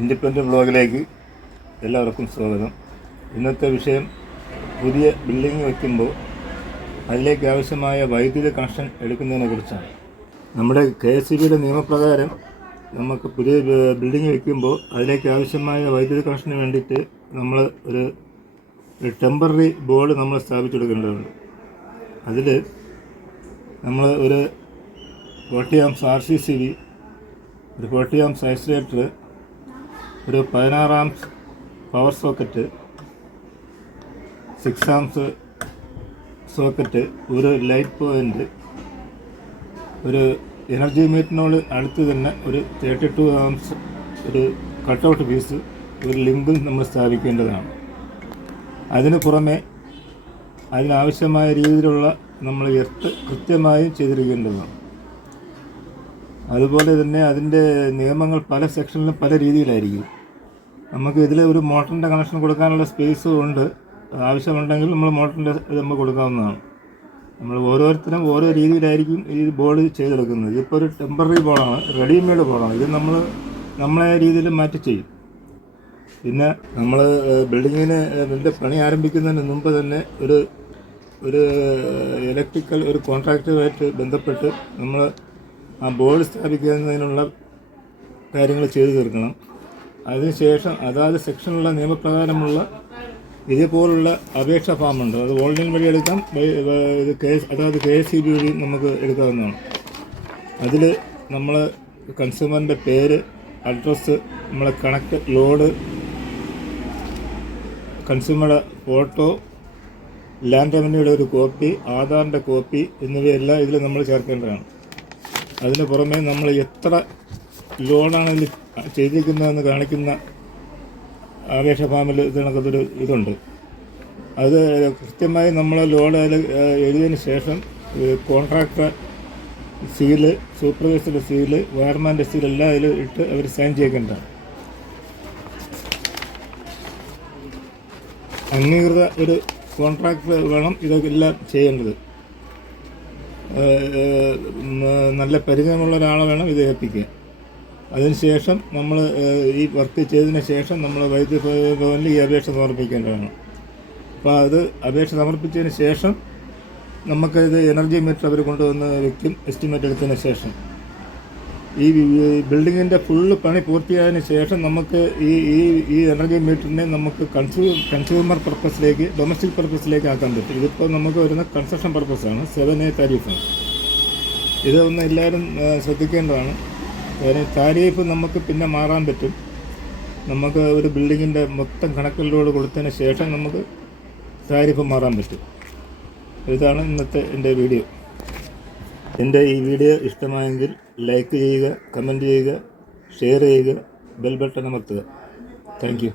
Independent ബ്ലോഗിലേക്ക് എല്ലാവർക്കും സ്വാഗതം. ഇന്നത്തെ വിഷയം പുതിയ ബിൽഡിംഗ് വയ്ക്കുമ്പോൾ അതിലേക്ക് ആവശ്യമായ വൈദ്യുതി കണക്ഷൻ എടുക്കുന്നതിനെ കുറിച്ചാണ്. നമ്മുടെ KSEBയുടെ നിയമപ്രകാരം നമുക്ക് പുതിയ ബിൽഡിംഗ് വയ്ക്കുമ്പോൾ അതിലേക്ക് ആവശ്യമായ വൈദ്യുതി കണക്ഷന് വേണ്ടിയിട്ട് നമ്മൾ ഒരു ടെമ്പററി ബോർഡ് നമ്മൾ സ്ഥാപിച്ചെടുക്കേണ്ടതുണ്ട്. അതിൽ നമ്മൾ ഒരു 40 ആംസ് RCCB, ഒരു 40 ആംസ് ഐസൊലേറ്റർ, ഒരു 16 arms power socket, 6 arms socket, ഒരു ലൈറ്റ് പോയിൻ്റ്, ഒരു എനർജി മീറ്ററിനോട് അടുത്ത് തന്നെ ഒരു 32 ആംസ് ഒരു കട്ടൗട്ട് പീസ്, ഒരു ലിങ്കും നമ്മൾ സ്ഥാപിക്കേണ്ടതാണ്. അതിന് പുറമെ അതിനാവശ്യമായ രീതിയിലുള്ള നമ്മൾ എർത്ത് കൃത്യമായും ചെയ്തിരിക്കേണ്ടതാണ്. അതുപോലെ തന്നെ അതിൻ്റെ നിയമങ്ങൾ പല സെക്ഷനിലും പല രീതിയിലായിരിക്കും. നമുക്ക് ഇതിൽ ഒരു മോട്ടറിൻ്റെ കണക്ഷൻ കൊടുക്കാനുള്ള സ്പേസും ഉണ്ട്. ആവശ്യമുണ്ടെങ്കിൽ നമ്മൾ മോട്ടറിൻ്റെ ഇത് നമ്മൾ കൊടുക്കാവുന്നതാണ്. നമ്മൾ ഓരോരുത്തരും ഓരോ രീതിയിലായിരിക്കും ഈ ബോർഡ് ചെയ്തെടുക്കുന്നത്. ഇതിപ്പോൾ ഒരു ടെമ്പററി ബോർഡാണ്, റെഡിമെയ്ഡ് ബോർഡാണ്. ഇത് നമ്മളെ രീതിയിൽ മാറ്റി ചെയ്യും. പിന്നെ നമ്മൾ ബിൽഡിങ്ങിന് ഇതിൻ്റെ പണി ആരംഭിക്കുന്നതിന് മുമ്പ് തന്നെ ഒരു ഇലക്ട്രിക്കൽ ഒരു കോൺട്രാക്ടറുമായിട്ട് ബന്ധപ്പെട്ട് നമ്മൾ ആ ബോർഡ് സ്ഥാപിക്കുന്നതിനുള്ള കാര്യങ്ങൾ ചെയ്തു തീർക്കണം. അതിനുശേഷം അതാത് സെക്ഷനുള്ള നിയമപ്രകാരമുള്ള ഇതേപോലുള്ള അപേക്ഷ ഫോമുണ്ട്. അത് ഓൺലൈൻ വഴി എടുക്കാം, അതായത് KSEB വഴി നമുക്ക് എടുക്കാവുന്നതാണ്. അതിൽ നമ്മൾ കൺസ്യൂമറിൻ്റെ പേര്, അഡ്രസ്സ്, നമ്മളെ കണക്ട്, ലോഡ്, കൺസ്യൂമറുടെ ഫോട്ടോ, ലാൻഡ് റവന്യൂയുടെ ഒരു കോപ്പി, ആധാറിൻ്റെ കോപ്പി എന്നിവയെല്ലാം ഇതിൽ നമ്മൾ ചേർക്കേണ്ടതാണ്. അതിന് പുറമെ നമ്മൾ എത്ര ലോണാണ് ഇതിൽ ചെയ്തിരിക്കുന്നതെന്ന് കാണിക്കുന്ന അപേക്ഷ ഫാമിൽ ഇതിനകത്തൊരു ഇതുണ്ട്. അത് കൃത്യമായി നമ്മൾ ലോഡ് അതിൽ എഴുതിയതിന് ശേഷം കോൺട്രാക്ടർ സീല്, സൂപ്പർവൈസറുടെ സീല്, വയർമാൻ്റെ സീലെല്ലാം അതിൽ ഇട്ട് അവർ സൈൻ ചെയ്യേണ്ടതാണ്. അംഗീകൃത ഒരു കോൺട്രാക്ടർ വേണം ഇതെല്ലാം ചെയ്യേണ്ടത്. നല്ല പരിചയമുള്ള ഒരാളെ വേണം ഇത് ഏൽപ്പിക്കുക. അതിനുശേഷം നമ്മൾ ഈ വർക്ക് ചെയ്തതിന് ശേഷം നമ്മൾ വൈദ്യുതി ഭവനിൽ ഈ അപേക്ഷ സമർപ്പിക്കേണ്ടതാണ്. അപ്പോൾ അത് അപേക്ഷ സമർപ്പിച്ചതിന് ശേഷം നമുക്കിത് എനർജി മീറ്റർ അവർ കൊണ്ടുവന്ന് വയ്ക്കും. എസ്റ്റിമേറ്റ് എടുത്തതിന് ശേഷം ഈ ബിൽഡിങ്ങിൻ്റെ ഫുള്ള് പണി പൂർത്തിയായതിന് ശേഷം നമുക്ക് ഈ എനർജി മീറ്ററിനെ നമുക്ക് കൺസ്യൂമർ പർപ്പസിലേക്ക്, ഡൊമസ്റ്റിക് പർപ്പസിലേക്ക് ആക്കാൻ പറ്റും. ഇതിപ്പോൾ നമുക്ക് വരുന്ന കൺസ്ട്രക്ഷൻ പർപ്പസാണ്, 7A താരിഫാണ്. ഇതൊന്നും എല്ലാവരും ശ്രദ്ധിക്കേണ്ടതാണ്. കാര്യം താരിഫ് നമുക്ക് പിന്നെ മാറാൻ പറ്റും. നമുക്ക് ഒരു ബിൽഡിങ്ങിൻ്റെ മൊത്തം കണക്കുകളോട് കൊടുത്തതിന് ശേഷം നമുക്ക് താരിഫ് മാറാൻ പറ്റും. ഇതാണ് ഇന്നത്തെ എൻ്റെ വീഡിയോ. എൻ്റെ ഈ വീഡിയോ ഇഷ്ടമായെങ്കിൽ ലൈക്ക് ചെയ്യുക, കമൻറ്റ് ചെയ്യുക, ഷെയർ ചെയ്യുക, ബെൽ ബട്ടൺ അമർത്തുക. Thank you.